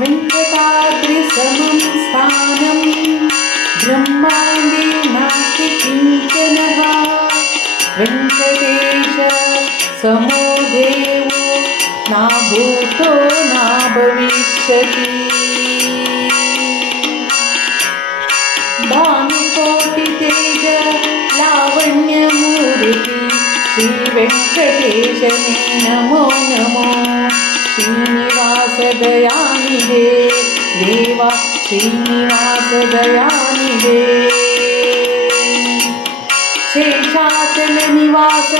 वेङ्कटाद्रिसमं स्थानं ब्रह्माण्डे नास्ति किञ्चनः वेङ्कटेश समो देवो न भूतो न भविष्यति भानुकोटितेज लावण्यमूर्ति श्रीवेङ्कटेशने नमो नमो श्रीनिवास दयानिधे देवा श्रीनिवास दयानिधे शेषाचल निवास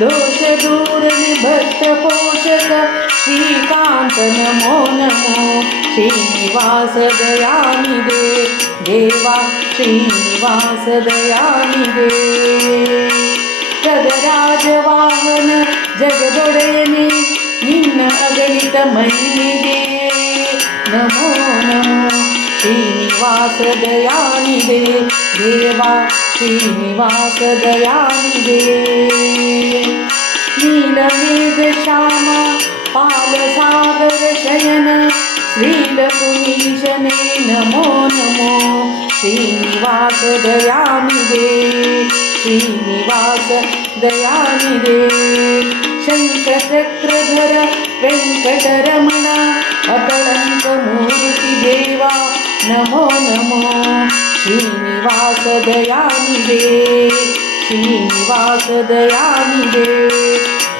दोष दूर भक्त पोषक श्रीकांत नमो नमो श्रीनिवास दयानिधे देवा श्रीनिवास दयानिधे ಗಗರಾಜವಾಹನ ಜಗದೊಡೆಯನೆ ನಿನ್ನ ಅಗಣಿತ ಮಹಿಮೆಗೆ ನಮೋ ನಮೋ ಶ್ರೀನಿವಾಸ ದಯಾನಿಧೆ ದೇವಾ ಶ್ರೀನಿವಾಸ ದಯಾನಿಧೆ ನೀಲಮೇಘ ಶ್ಯಾಮ ಪಾಲಸಾಗರ ಶಯನ ಶ್ರೀಲಕುಮೀಶನೇ ನಮೋ ನಮೋ ಶ್ರೀನಿವಾಸ ದಯಾನಿಧೆ श्रीनिवास दयानिधे शङ्खचक्रधर वेङ्कटरमण अकलङ्कमूर्ति देवा नमो नमो श्रीनिवास दयानिधे श्रीनिवास दयानिधे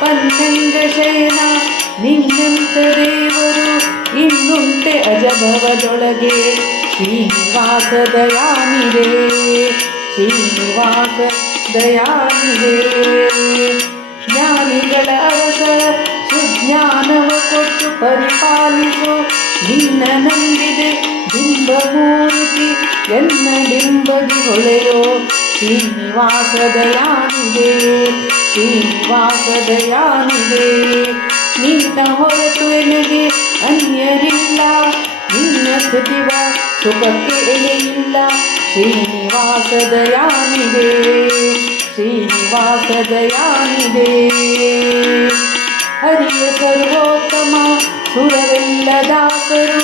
ಪನ್ನಂಗಶಯನ ನಿನ್ನಂತ ದೇವರು ಇನ್ನುಂಟೆ ಅಜಭವದೊಳಗೆ ಶ್ರೀನಿವಾಸ ದಯಾನಿಧೆ ಶ್ರೀನಿವಾಸ ದಯಾನಿಧೆ ಜ್ಞಾನಿಗಳ ಅರಸ ಸುಜ್ಞಾನವ ಕೊಟ್ಟು ಪರಿಪಾಲಿಸು ನಿನ್ನ ನಂಬಿದೆ ಬಿಂಬಮೂರ್ತಿ ಎನ್ನ ಬಿಂಬದಿ ಹೊಳೆಯೋ ಶ್ರೀನಿವಾಸ ದಯಾನಿಧೆ ಶ್ರೀನಿವಾಸ ದಯಾನಿಧೆ ನಿನ್ನ ಹೊರತು ಎನಗೆ ಅನ್ಯರಿಲ್ಲ ನಿನ್ನ ಸ್ತುತಿವ ಸುಖಕ್ಕೆ ಎಲೆಯಿಲ್ಲ ಶ್ರೀನಿವಾಸ ದಯಾನಿಧೆ ಶ್ರೀನಿವಾಸ ದಯಾನಿಧೆ ಹರಿಯ ಸರ್ವೋತ್ತಮ ಸುರರೆಲ್ಲ ದಾಸರು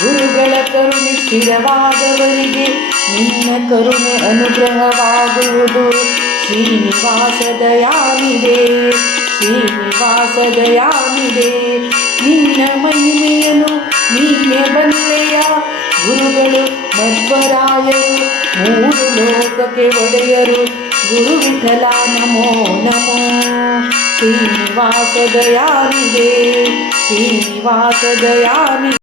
ಗುರುಗಳ ಕರುಣೆ ಸ್ಥಿರವಾದವರಿಗೆ ನಿನ್ನ ಕರುಣೆ ಅನುಗ್ರಹವಾಗುವುದು ಶ್ರೀನಿವಾಸ ದಯಾನಿಧೆ ಶ್ರೀನಿವಾಸ ದಯಾನಿಧೆ ನಿನ್ನ ಮಹಿಮೆಯನ್ನು ನೀನೆ ಬಲ್ಲೆಯ ಗುರುಗಳು ಮಧ್ವರಾಯರು ಮೂರು ಲೋಕಕ್ಕೆ ಒಡೆಯರು ಗುರು ವಿಠಲ ನಮೋ ನಮೋ ಶ್ರೀನಿವಾಸ ದಯಾನಿಧೆ ಶ್ರೀನಿವಾಸ ದಯಾನಿಧೆ